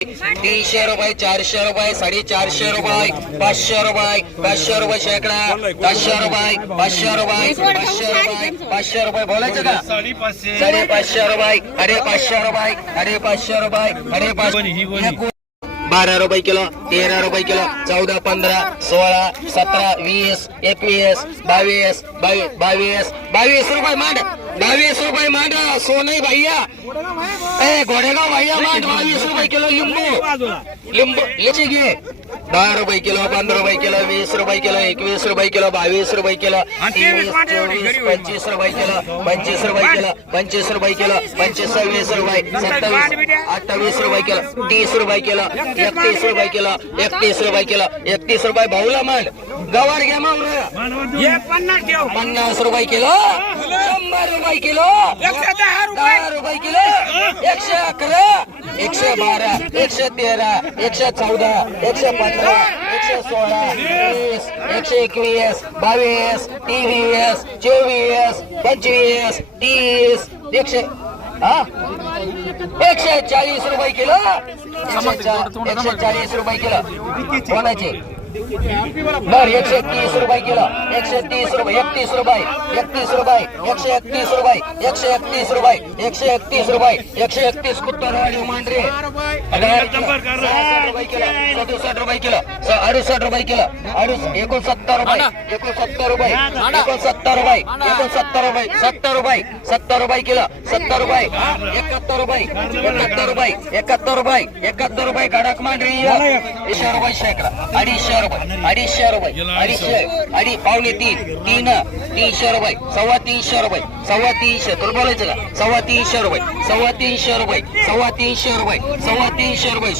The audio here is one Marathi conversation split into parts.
तीनशे रुपये चारशे रुपये साडेचारशे रुपये पाचशे रुपये पाचशे रुपये शेकडा पाचशे रुपये पाचशे रुपये पाचशे रुपये पाचशे रुपये बोलायचं का? साडेपाचशे. साडेपाचशे रुपये अरे पाचशे रुपये अरे पाचशे रुपये अरे पाचशे बारा रुपये किलो तेरा रुपये किलो चौदा पंधरा सोळा सतरा वीस एकवीस बावीस बावीस बावीस बावीस रुपये मांड. बावीस रुपये मांड सोनई भैया ए घोडेगाव भैया मांड बावीस रुपये किलो लिंबू लिंबू लिची घे दहा रुपये किलो पंधरा रुपये किलो वीस रुपये किलो एकवीस रुपये किलो बावीस रुपये किलो तेवीस चोवीस पंचवीस रुपये किलो पंचवीस रुपये किलो पंचवीस रुपये किलो पंचवीस सव्वीस रुपये सत्तावीस अठ्ठावीस रुपये किलो तीस रुपये किलो एकतीस रुपये किलो एकतीस रुपये किलो एकतीस रुपये भाऊला मांड गवार घ्या मग हे पन्नास रुपये किलो शंभर रुपये किलो? एकशे दहा रुपये. किलो? एकशे अकरा? एकशे बारा? एकशे तेरा? एकशे चौदा? एकशे पंधरा? एकशे सोळा? वीस? एकशे एकवीस? बावीस? तेवीस? चोवीस? पंचवीस? तीस? एकशे एकशे चाळीस रुपये किलो? एकशे चाळीस रुपये किलो. कोणाचे? बर एकशे तीस रुपये किलो एकशे तीस रुपये एकतीस रुपये एकतीस रुपये एकशे एकतीस रुपये एकशे एकतीस रुपये एकशे एकतीस रुपये एकशे एकतीस कुत्तरवाडी रुपये किलो सदुसष्ट रुपये किलो अडुसष्ट रुपये किलो अडुस एकोणसत्तर रुपये एकोणसत्तर रुपये एकोणसत्तर रुपये एकोणसत्तर रुपये सत्तर रुपये सत्तर रुपये किलो सत्तर रुपये एकाहत्तर रुपये एकाहत्तर रुपये एकाहत्तर रुपये एकाहत्तर रुपये मांढरी एकशे रुपये शेकडा अडीचशे रुपये अडीचशे रुपये अडीचशे अडी पावणे तीन तीन तीनशे रुपये सव्वा तीनशे रुपये सव्वा तीनशे तुला बोलायचं का? सव्वा तीनशे रुपये सव्वा तीनशे रुपये सव्वा तीनशे रुपये सव्वा तीनशे रुपये.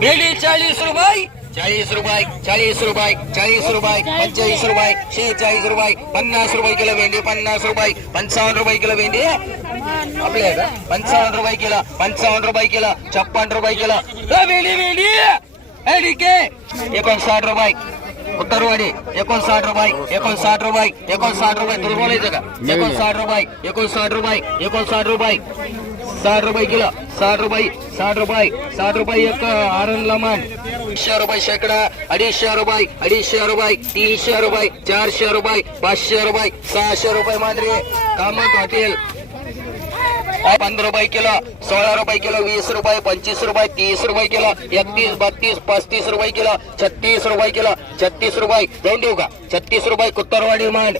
गेली चाळीस रुपये चाळीस रुपये चाळीस रुपये चाळीस रुपये पंचेचाळीस रुपये शेहेचाळीस रुपये पन्नास रुपये किलो भेंडी पन्नास रुपये पंचावन्न रुपये किलो भेंडी आपले आहे का पंचावन्न रुपये किलो पंचावन्न रुपये किलो छप्पन रुपये किलो. भेंडी भेंडी! एकोणसाठ रुपये. उत्तरवाडी एकोणसाठ रुपये एकोणसाठ रुपये एकोणसाठ रुपये. तुला बोलायचं का? एकोणसाठ रुपये एकोणसाठ रुपये एकोणसाठ रुपये. साठ रुपये किलो साठ रुपये साठ रुपये साठ रुपये एक आरणला मान. तीनशे रुपये शेकडा अडीचशे रुपये अडीचशे रुपये तीनशे रुपये चारशे रुपये पाचशे रुपये सहाशे रुपये मांजरे कामत हॉटेल. पंधरा रुपये किलो सोळा रुपये किलो वीस रुपये पंचवीस रुपये तीस रुपये किलो एकतीस बत्तीस पस्तीस रुपये किलो छत्तीस रुपये किलो छत्तीस रुपये जाऊन देऊ का छत्तीस रुपये कुत्तरवाडी मांड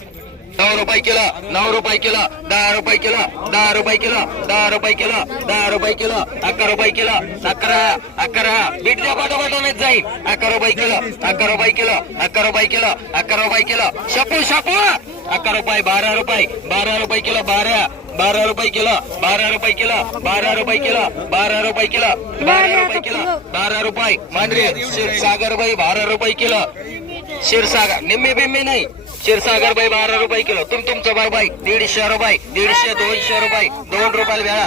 नऊ रुपये किलो नऊ रुपये किलो दहा रुपये किलो दहा रुपये किलो दहा रुपये किलो दहा रुपये किलो अकरा रुपये किलो अकरा अकरा बीटच्या पाठोपाठवण्यात जाईल अकरा रुपये किलो अकरा रुपये किलो अकरा रुपये किलो अकरा रुपये किलो शपू शपू अकरा रुपये बारा रुपये बारा रुपये किलो बारा बारा रुपये किलो बारा रुपये किलो बारा रुपये किलो बारा रुपये किलो बारा रुपये किलो बारा रुपये. मांडरे क्षीरसागर बाई बारा रुपये किलो. क्षीरसागर निम्मे बिम्मे नाही. क्षीरसागर बाई बारा रुपये किलो. तुम तुमचं बाय बाई दीडशे रुपये दीडशे दोनशे रुपये दोन रुपयाला वेळा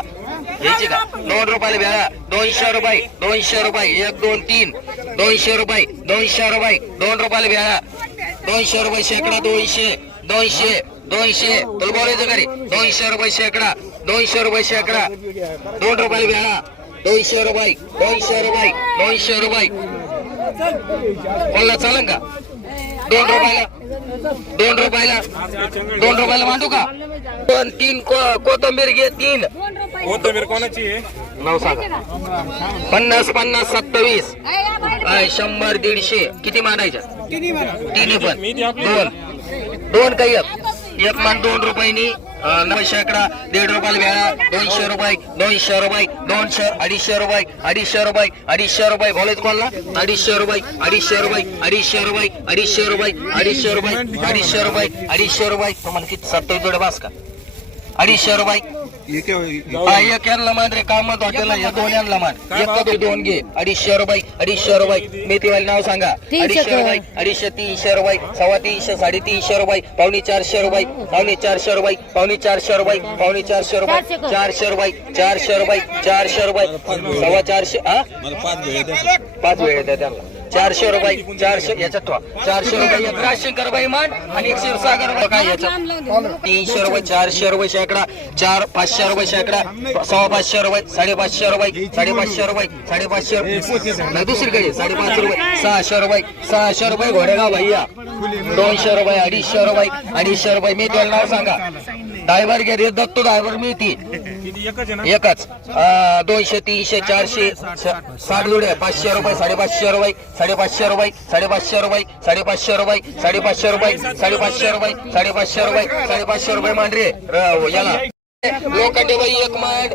घ्यायची का? दोन रुपयाला वेळा दोनशे रुपये दोनशे रुपये एक दोन तीन. दोनशे रुपये दोनशे रुपये दोन रुपयाला वेळा दोनशे रुपये शेकडा दोनशे दोनशे. दोनशे तुला बोलायचं घरी. दोनशे रुपये शेकडा दोनशे रुपये शेकडा. दोन रुपयाला वेळा. दोनशे रुपये दोनशे रुपये दोनशे रुपये. बोलला चालेल का? दोन रुपयाला दोन रुपयाला दोन रुपयाला मांडू का? दोन तीन को- कोथंबीर घे तीन. कोथंबीर कोणाची आहे? नाव सांगा. पन्नास पन्नास सत्तावीस. काय शंभर दीडशे. किती मांडायच्या? तिन्ही पण. दोन. दोन काही एक मान दोन रुपयांनी अं, अकरा दीड रुपयाला वेळा दोनशे रुपये दोनशे रुपये दोनशे अडीचशे रुपये अडीचशे रुपये अडीचशे रुपये बोलायचं कोणला? अडीचशे रुपये अडीचशे रुपये अडीचशे रुपये अडीचशे रुपये अडीचशे रुपये अडीचशे रुपये अडीचशे रुपये. तुम्हाला किती सत्तावीस जोडे बास का? अडीचशे रुपये. हा, एक यांना मान रे कामत हॉटेलला या दोन यांना मान एक का दोन- घे. अडीचशे रुपये अडीचशे रुपये मेथीवाले नाव सांगा. अडीचशे रुपये अडीचशे तीनशे रुपये सव्वा तीनशे साडेतीनशे रुपये पावणे चारशे रुपये पावणे चारशे रुपये पावणे चारशे रुपये पावणे चारशे रुपये चारशे रुपये चारशे रुपये चारशे रुपये सव्वा चारशे हा पाच वेळ द्या पाच वेळ द्या त्यांना. चारशे रुपये चारशे याच्यात ठेवा. चारशे रुपये एक राजशंकर बाई मान आणि एक रुपये काय याच्यात. तीनशे रुपये चारशे रुपये शेकडा चार पाचशे रुपये शेकडा सव्वा पाचशे रुपये साडेपाचशे रुपये साडेपाचशे रुपये साडेपाचशे रुपये. नाही, दुसरीकडे साडेपाचशे रुपये सहाशे रुपये सहाशे रुपये घोडेगाव भैया. दोनशे रुपये अडीचशे रुपये अडीचशे रुपये. मी त्याला नाव सांगा. ड्रायव्हर घे दत्तो ड्रायव्हर मिळतील किती एकच. अं, दोनशे तीनशे चारशे साठ जोडे पाचशे रुपये साडेपाचशे रुपये साडेपाचशे रुपये साडेपाचशे रुपये साडेपाचशे रुपये साडेपाचशे रुपये साडेपाचशे रुपये साडेपाचशे रुपये साडेपाचशे रुपये मांडरे. हो, याला. लोखंडे बाई एक मांड.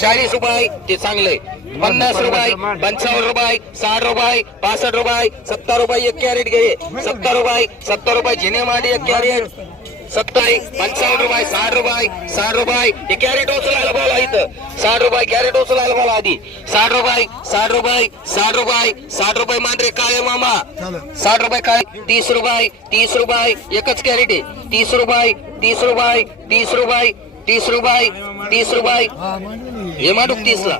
चाळीस रुपये ते चांगले. पन्नास रुपये पंचावन्न रुपये साठ रुपये पासष्ट रुपये सत्तर रुपये एक कॅरेट घे. सत्तर रुपये सत्तर रुपये झिने मांडी एक कॅरेट. सत्ताई पंचावन्न रुपये साठ रुपये साठ रुपये. हे कॅरेट उचलायला बोला इथं. साठ रुपये कॅरेट उचलायला बोला आधी. साठ रुपये साठ रुपये साठ रुपये साठ रुपये मांडरे. काळे मामा? साठ रुपये काय? तीस रुपये तीस रुपये. एकच कॅरेट आहे तीस रुपये तीस रुपये तीस रुपये तीस रुपये तीस रुपये. हे मांडू तीसला.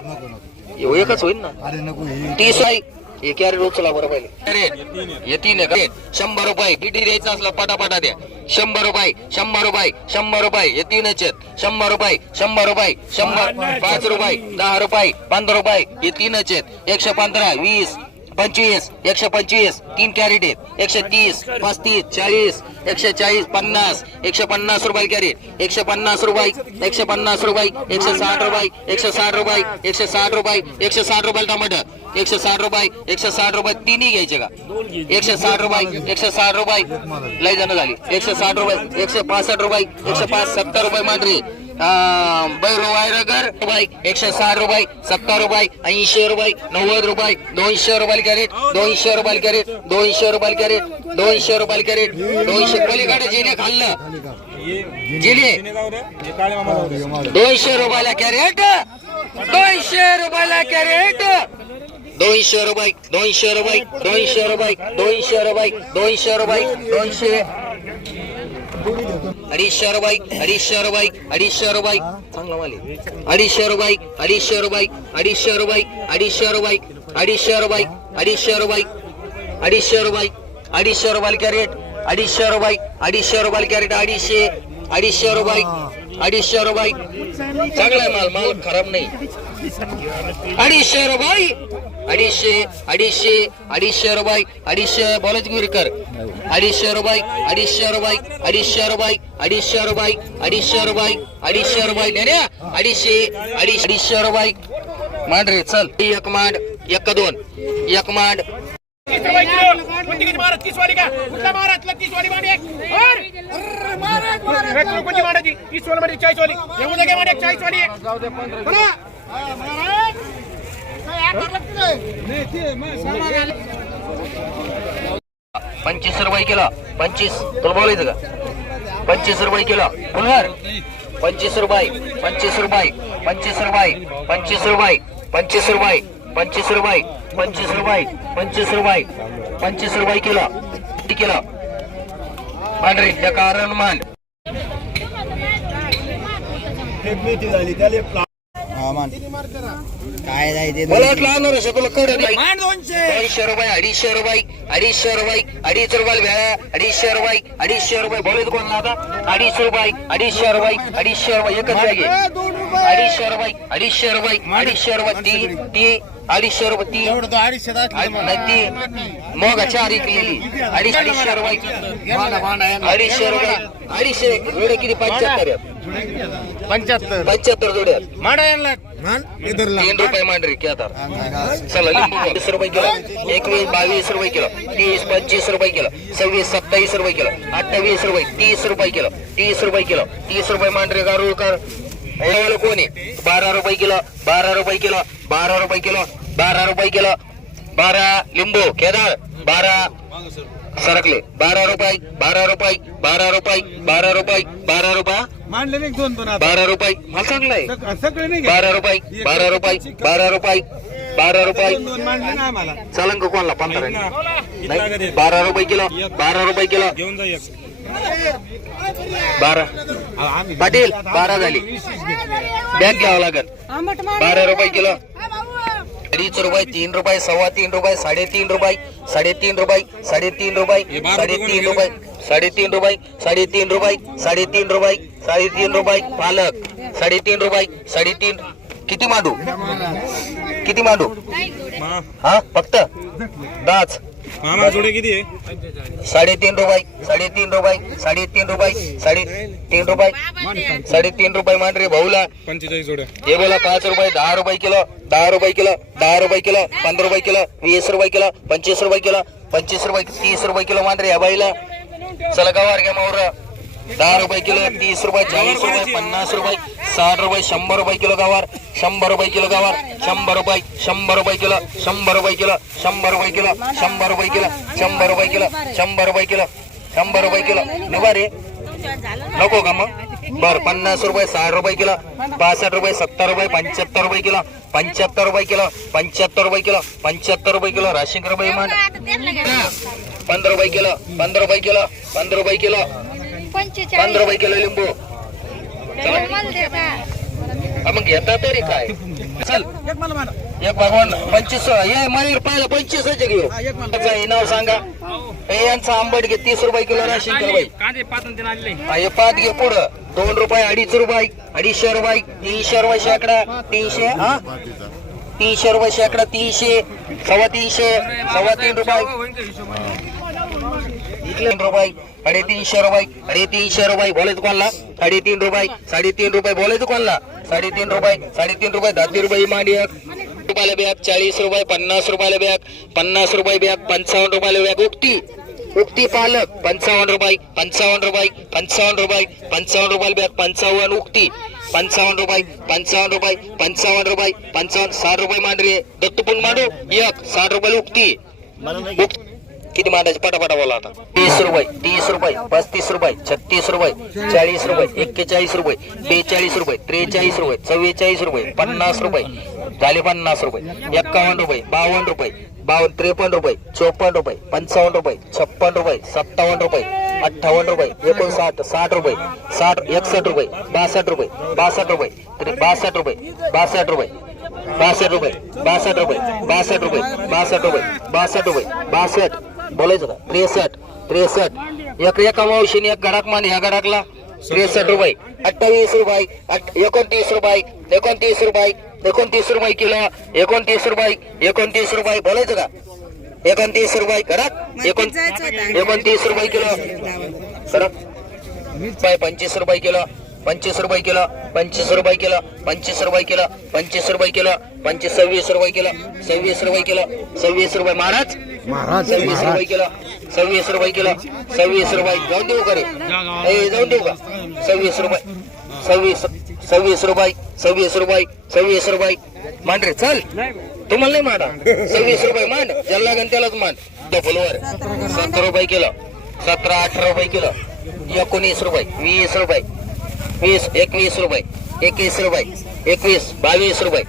हे एकच होईल ना? तीस आहे. हे कॅरेट उचला बरं पहिले. कॅरेट हे तीन आहे का? शंभर रुपये. किती द्यायचं असला पटापटा द्या. शंभर रुपये शंभर रुपये शंभर रुपये. हे तीनच आहेत. शंभर रुपये शंभर रुपये शंभर पाच रुपये दहा रुपये पंधरा रुपये. हे तीनच आहेत. एकशे पंधरा वीस पंचवीस एकशे पंचवीस तीन कॅरेट आहे. एकशे तीस पस्तीस चाळीस एकशे चाळीस पन्नास एकशे पन्नास रुपये कॅरेट. एकशे पन्नास रुपये एकशे पन्नास रुपये एकशे साठ रुपये एकशे साठ रुपये एकशे साठ रुपये एकशे साठ रुपये टमाटर. एकशे साठ रुपये एकशे साठ रुपये तिन्ही घ्यायचे का? एकशे साठ रुपये एकशे साठ रुपये. लय जण झाली. एकशे साठ रुपये एकशे पासष्ट रुपये एकशे पाच सत्तर रुपये मांडरी बैरो वायरगर रुपये एकशे साठ रुपये सत्तर रुपये ऐंशी रुपये नव्वद रुपये दोनशे रुपये कॅरेट दोनशे रुपये कॅरेट दोनशे रुपये कॅरेट दोनशे रुपये कॅरेट दोनशे पलीकडे जिने खाल्लं. जिने. दोनशे रुपयाला कॅरेट दोनशे रुपयाला कॅरेट दोनशे रुपये दोनशे रुपये दोनशे रुपये दोनशे रुपये दोनशे रुपये दोनशे अडीचशे रुपये अडीचशे रुपये अडीचशे रुपये चांगला माल आहे. अडीचशे रुपये अडीचशे रुपये अडीचशे रुपये अडीचशे रुपये अडीचशे रुपये अडीचशे रुपये अडीचशे रुपये अडीचशे रुपये कॅरेट अडीचशे रुपये अडीचशे रुपये कॅरेट अडीचशे अडीचशे रुपये अडीचशे रुपये चांगला माल माल खराब नाही अडीचशे रुपये अडीचशे अडीचशे अडीचशे रुपये अडीचशे बोलच गिरकर अडीचशे रुपये अडीचशे रुपये अडीचशे रुपये अडीचशे रुपये अडीचशे रुपये अडीचशे रुपये. अडीचशे अडीच अडीचशे रुपये. मांड रे चल. एक मांड एक दोन. एक मांड. चाळीस वाली. चाळीस वाली पंचवीस रुपये किलो. पंचवीस. तुला बोलायचं का? पंचवीस रुपये किलो. बोलणार पंचवीस रुपये पंचवीस रुपये पंचवीस रुपये पंचवीस रुपये पंचवीस रुपये पंचवीस रुपये पंचवीस रुपये पंचवीस रुपये पंचवीस रुपये किलो. किती किलो? पांढरी त्या कारण मांड हा मान काय जायचे मला वाटलं आणणार असं तुला कळत नाही. दोनशे. रुपये अडीचशे रुपये अडीचशे रुपये अडीच रुपये भेळ्या अडीचशे रुपये अडीचशे रुपये. बोलत कोण ना आता? अडीच रुपये अडीचशे रुपये अडीचशे रुपये. एकच जागे अडीचशे रुपये. अडीचशे रुपये अडीचशे रुपये ती ती अडीचशे रुपये ती ती मग चार इकलेली अडीच अडीचशे रुपये अडीचशे रुपये अडीचशे जोडे किती पंच्याहत्तर आहेत पंच्याहत्तर पंच्याहत्तर जोडे आहेत मांडा यांना तीन रुपये मांडरी क्या तर चला लिंबू वीस रुपये किलो एकवीस बावीस रुपये किलो तीस पंचवीस रुपये किलो सव्वीस सत्तावीस रुपये किलो अठ्ठावीस रुपये तीस रुपये किलो तीस रुपये किलो तीस रुपये मांडरे गारुळकर एवढं कोणी बारा रुपये किलो बारा रुपये किलो बारा रुपये किलो बारा रुपये किलो. बारा लिंबू केदार बारा सरकले. बारा रुपये बारा रुपये बारा रुपये बारा रुपये बारा रुपये. मांडले नाही दोन दोन बारा रुपये. मला चांगलं आहे सगळे नाही बारा रुपये बारा रुपये बारा रुपये बारा रुपये. चलन का कोणाला? पंधरा नाही? बारा रुपये किलो बारा रुपये किलो. बारा. पाटील बारा झाली. बॅग घ्यावं लागेल. बारा रुपये किलो. अडीच रुपये तीन रुपये सव्वा तीन रुपये साडेतीन रुपये साडेतीन रुपये साडेतीन रुपये साडेतीन रुपये साडेतीन रुपये साडेतीन रुपये साडेतीन रुपये साडेतीन रुपये पालक. साडेतीन रुपये साडेतीन. किती मांडू? किती मांडू? हा फक्त? दहाच मामा जोडे किती आहे? साडेतीन रुपये साडेतीन रुपये साडेतीन रुपये साडेतीन रुपये साडेतीन रुपये मांडरे भाऊला. पंचेचाळीस जोड्या. हे बोला पाच रुपये दहा रुपये किलो दहा रुपये किलो दहा रुपये किलो पंधरा रुपये किलो वीस रुपये किलो पंचवीस रुपये किलो पंचवीस रुपये तीस रुपये किलो मांडरे या बाईला. चला गवार घ्या मावर. दहा रुपये किलो तीस रुपये चाळीस रुपये पन्नास रुपये साठ रुपये शंभर रुपये किलो गवार शंभर रुपये किलो गवार शंभर रुपये शंभर रुपये किलो शंभर रुपये किलो शंभर रुपये किलो शंभर रुपये किलो शंभर रुपये किलो शंभर रुपये किलो शंभर रुपये किलो निभा रे नको का मग बर पन्नास रुपये साठ रुपये किलो पासष्ट रुपये सत्तर रुपये पंच्याहत्तर रुपये किलो पंच्याहत्तर रुपये किलो पंच्याहत्तर रुपये किलो पंच्याहत्तर रुपये किलो राशीन रुपये पंधरा रुपये किलो पंधरा रुपये किलो पंधरा रुपये किलो पंधरा रुपये किलो लिंबू. हा, मग घेता तरी काय? चल. एक भगवान पंचवीस हे मयूर पाहिलं पंचवीस घेऊ. त्याचं हे नाव सांगा. हे यांचा आंबट घे तीस रुपये किलो राशीन कर बाई? कांदे आणले. हा, हे पाच घे पुढं. दोन रुपये अडीच रुपये अडीचशे रुपये तीनशे रुपये शेकडा तीनशे हा? तीनशे रुपये शेकडा तीनशे सव्वा तीनशे सव्वा तीन रुपये. तीन रुपये. साडेतीनशे रुपये साडेतीनशे रुपये बोलायचं कोणला? साडेतीन रुपये साडेतीन रुपये बोलायचं कोणला? साडेतीन रुपये साडेतीन रुपये दहा रुपये मांडी रुपयाला बॅग चाळीस रुपये पन्नास रुपयाला बॅग पन्नास रुपये बॅग पंचावन्न रुपयाला बॅग उक्ती उक्ती पालक पंचावन्न रुपये पंचावन्न रुपये पंचावन्न रुपये पंचावन्न रुपयाला बॅग पंचावन्न उक्ती. पंचावन्न रुपये पंचावन्न रुपये पंचावन्न रुपये पंचावन्न साठ रुपये मांडरी. दत्तपून मांडू एक साठ रुपये उक्ती. उक- किती मांडायचे? पटापटा बोला आता. तीस रुपये तीस रुपये पस्तीस रुपये छत्तीस रुपये चाळीस रुपये एक्केचाळीस रुपये बेचाळीस रुपये त्रेचाळीस रुपये चव्वेचाळीस रुपये पन्नास रुपये झाले पन्नास रुपये एक्कावन्न रुपये बावन्न रुपये बावन्न त्रेपन्न रुपये चोपन्न रुपये पंचावन्न रुपये छप्पन रुपये सत्तावन्न रुपये अठ्ठावन्न रुपये एकोणसाठ साठ रुपये साठ एकसष्ट रुपये बासष्ट रुपये बासष्ट रुपये बासष्ट रुपये बासष्ट रुपये बासष्ट रुपये बासष्ट रुपये बासष्ट रुपये बासष्ट रुपये बासष्ट रुपये बासष्ट बोलायचं का? त्रेसष्ट त्रेसष्ट. एक एका मावशीने एक गडाक मान ह्या गडाकला त्रेसष्ट रुपये. अठ्ठावीस रुपये एकोणतीस रुपये एकोणतीस रुपये एकोणतीस रुपये किलो एकोणतीस रुपये एकोणतीस रुपये. बोलायचं का? एकोणतीस रुपये एकोण एकोणतीस रुपये किलो. रुपये पंचवीस रुपये किलो. पंचवीस रुपये किलो पंचवीस रुपये किलो पंचवीस रुपये किलो पंचवीस रुपये किलो पंचवीस सव्वीस रुपये किलो सव्वीस रुपये किलो सव्वीस रुपये महाराज सव्वीस रुपये किलो सव्वीस रुपये किलो सव्वीस रुपये जाऊन देऊ करे ए जाऊन देऊ का सव्वीस रुपये सव्वीस सव्वीस रुपये सव्वीस रुपये सव्वीस रुपये मान रे चल तुम्हाला नाही मांडा सव्वीस रुपये मांड ज्याला लागेल त्यालाच मांड त्या फुलवर सत्तर रुपये किलो सतरा अठरा रुपये किलो एकोणीस रुपये वीस रुपये वीस एकवीस रुपये एकवीस रुपये एकवीस बावीस रुपये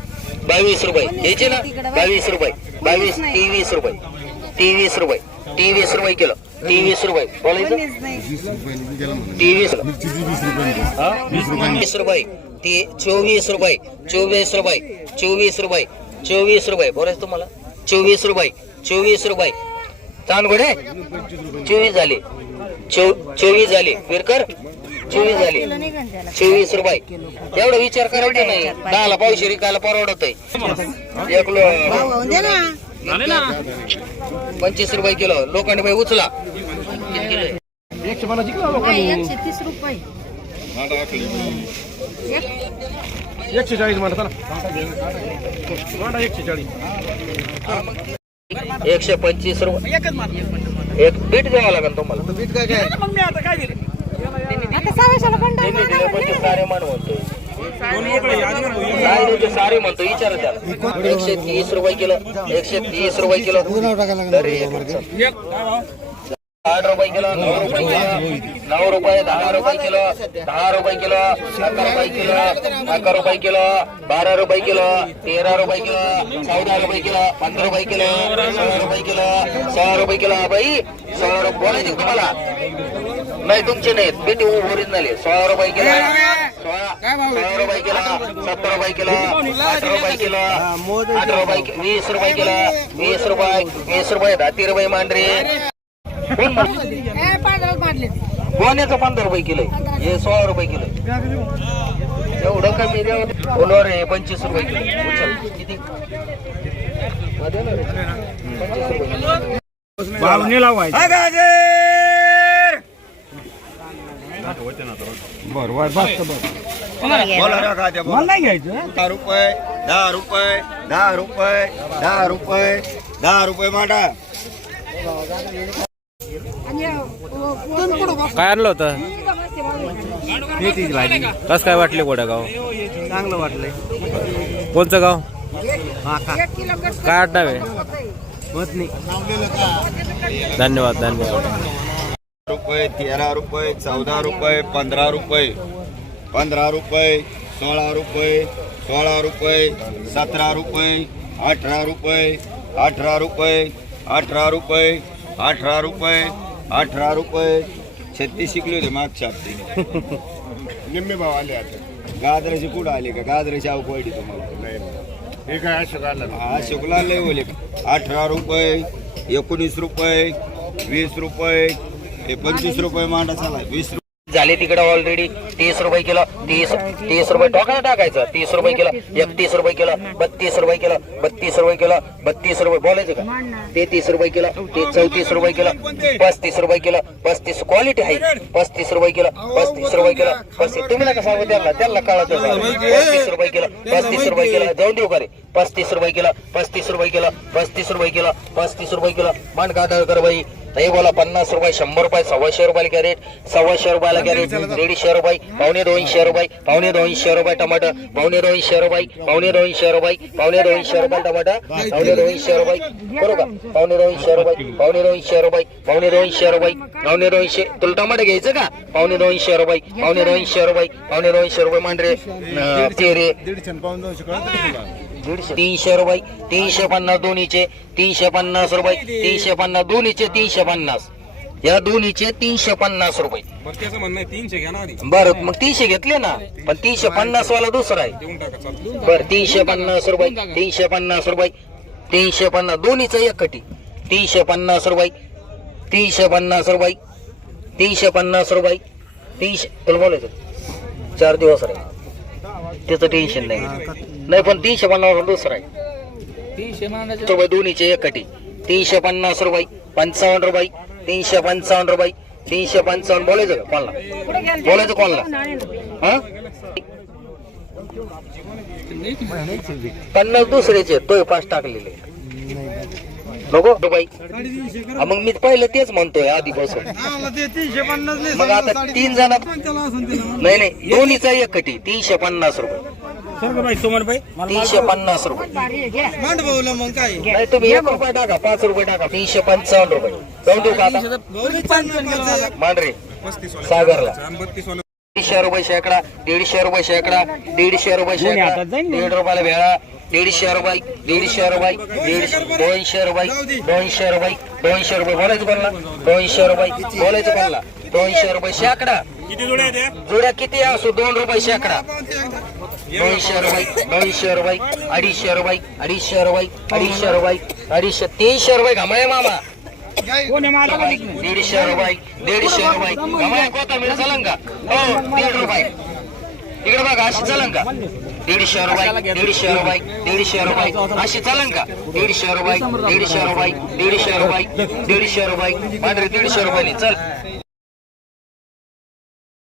बावीस रुपये. घ्यायचे ना? बावीस रुपये बावीस तेवीस रुपये तेवीस रुपये तेवीस रुपये किलो तेवीस रुपये. बोलायचं? तेवीस वीस रुपये ती चोवीस रुपये चोवीस रुपये चोवीस रुपये चोवीस रुपये. बोलायचं तुम्हाला? चोवीस रुपये चोवीस रुपये. तानगुडे चोवीस झाले. चो चोवीस झाले. विरकर चोवीस झाले. चोवीस रुपये. एवढा विचार करायचा नाही. दहाला पावशे रिकायला परवडत आहे एक लो झाले ना. पंचवीस रुपये किलो. लोखंड बाई उचला. किती किलो आहे? एकशे तीस रुपये. एकशे चाळीस म्हणता ना मांडा एकशे चाळीस. एकशे पंचवीस रुपये. एकच मार एक बीट द्यावं लागेल तुम्हाला. मग मी आता काय दिले? आता सव्वाशेला पण त्यांनी दिले पण ते सारे मान म्हणतोय नाही रे, ते सारे म्हणतो विचार त्याला एकशे तीस रुपये किलो एकशे तीस रुपये किलो तरी. आठ रुपये किलो नऊ रुपये किलो नऊ रुपये दहा रुपये किलो दहा रुपये किलो अकरा रुपये किलो अकरा रुपये किलो बारा रुपये किलो तेरा रुपये किलो चौदा रुपये किलो पंधरा रुपये किलो सोळा रुपये किलो सोळा रुपये किलो बाई सोळा रुपये बोलायचे तुम्हाला नाही तुमचे नाहीत. पेटी ओरिजिनल आहे सोळा रुपये किलो. सोळा सोळा रुपये किलो सत्तर रुपये किलो आठ रुपये किलो आठ रुपये कि- वीस रुपये किलो वीस रुपये वीस रुपये दहा रुपये मांडरे. गोण्याचं पंधरा रुपये किलो. हे सोळा रुपये किलो. एवढं कमी बोलवर आहे पंचवीस रुपये किलो. किती? मध्ये ना रे. पंचवीस रुपये किलो. दहा रुपये दहा रुपये दहा रुपये दहा रुपये दहा रुपये मांडा. काय आणलं होतं? कस काय वाटले गोडेगाव चांगलं वाटलंय. कोणचं गाव? काय आडनाव आहे? धन्यवाद धन्यवाद. रुपये तेरा रुपये चौदा रुपये पंधरा रुपये. पंधरा रुपये सोळा रुपये सोळा रुपये सतरा रुपये अठरा रुपये अठरा रुपये अठरा रुपये अठरा रुपये अठरा रुपये. छत्तीस शिकले होते मागच्या हप्ते निम्मे भाव आले आता. गाजराची कुठं आली का? गाजराची अवक वाढली तुम्हाला. हे काय हा शुक्ला लय बोले अठरा रुपये एकोणीस रुपये वीस रुपये हे पंचवीस रुपये मांडा चाला वीस रुपये झाले तिकडे ऑलरेडी तीस रुपये किलो तीस तीस रुपये टोकाला टाकायचं तीस रुपये किलो एकतीस रुपये किलो बत्तीस रुपये किलो बत्तीस रुपये किलो बत्तीस रुपये बोलायचं का तेहतीस रुपये किलो ते चौतीस रुपये किलो पस्तीस रुपये किलो पस्तीस क्वालिटी आहे पस्तीस रुपये किलो पस्तीस रुपये किलो पस्तीस तुम्ही नका सांगू त्यांना त्यांना कळत पस्तीस रुपये किलो पस्तीस रुपये किलो जाऊन देऊ का रे पस्तीस रुपये किलो पस्तीस रुपये किलो पस्तीस रुपये किलो पस्तीस रुपये किलो मांड काढ कर बाई नाही बोला पन्नास रुपये शंभर रुपये सव्वाशे रुपयाला कॅरेट सव्वाशे रुपयाला कॅरेट दीडशे रुपये पावणे दोनशे रुपये पावणे दोनशे रुपये टमाटर पावणे दोनशे रुपये पावणे दोनशे रुपये पावणे दोनशे रुपये टमाटर पावणे दोनशे रुपये का पावणे दोनशे रुपये पावणे दोनशे रुपये पावणे दोनशे रुपये पावणे दोनशे तुला टमाटर घ्यायचं का पावणे दोनशे रुपये पावणे दोनशे रुपये पावणे दोनशे रुपये मांडरे तेरे दीडशे तीनशे रुपये तीनशे पन्नास दोन्हीचे तीनशे पन्नास रुपये तीनशे पन्नास दोन्हीचे तीनशे पन्नास या दोन्हीचे तीनशे पन्नास रुपये बरं त्याचं म्हणणं आहे तीनशे घ्या ना आधी बरं मग तीनशे घेतले ना पण तीनशे पन्नास वाला दुसरा आहे देऊन टाका चालतं बर तीनशे पन्नास रुपये तीनशे पन्नास रुपये तीनशे पन्नास दोन्हीचं एक कटी तीनशे पन्नास रुपये तीनशे पन्नास रुपये तीनशे पन्नास रुपये तीनशे तुला बोलायचं चार दिवस रे त्याचं टेन्शन नाही नाही पण तीनशे पन्नास दुसरा आहे. रुपये दोन्हीचे एक कटी तीनशे पन्नास रुपये पंचावन्न रुपये तीनशे पंचावन्न रुपये तीनशे पंचावन्न. बोलायचं का कोणाला? बोलायचं कोणाला? हा? पन्नास दुसऱ्याचे तोय पाच टाकलेले. नको? बाई हा, मग मी पहिलं तेच म्हणतोय आधीपासून. मग आता तीन जण नाही नाही दोन्हीचा एक कटी तीनशे पन्नास रुपये. तीनशे पन्नास रुपये. नाही तुम्ही एक रुपये टाका पाच रुपये टाका तीनशे पंचावन्न रुपये. जाऊन देऊ का आता? मांडरे सागरला. दीडशे रुपये शेकडा दीडशे रुपये शेकडा दीडशे रुपये शेकडा दीड रुपयाला भेळा दीडशे रुपये दीडशे रुपये दीडशे दोनशे रुपये दोनशे रुपये दोनशे रुपये बोलायचं कोणला? दोनशे रुपये बोलायचं कोणला? दोनशे रुपये शेकडा? जुड्या किती असो दोन रुपये शेकडा. दोनशे रुपये दोनशे रुपये अडीचशे रुपये अडीचशे रुपये अडीचशे रुपये अडीचशे तीनशे रुपये घमाय मामा. दीडशे रुपये दीडशे रुपये घमाय कोथंबीर चालन का हो दीड रुपये. इकडे बघा अशी चालन का दीडशे रुपये दीडशे रुपये दीडशे रुपये अशी चालन का दीडशे रुपये दीडशे रुपये दीडशे रुपये दीडशे रुपये मात्र दीडशे रुपये चल.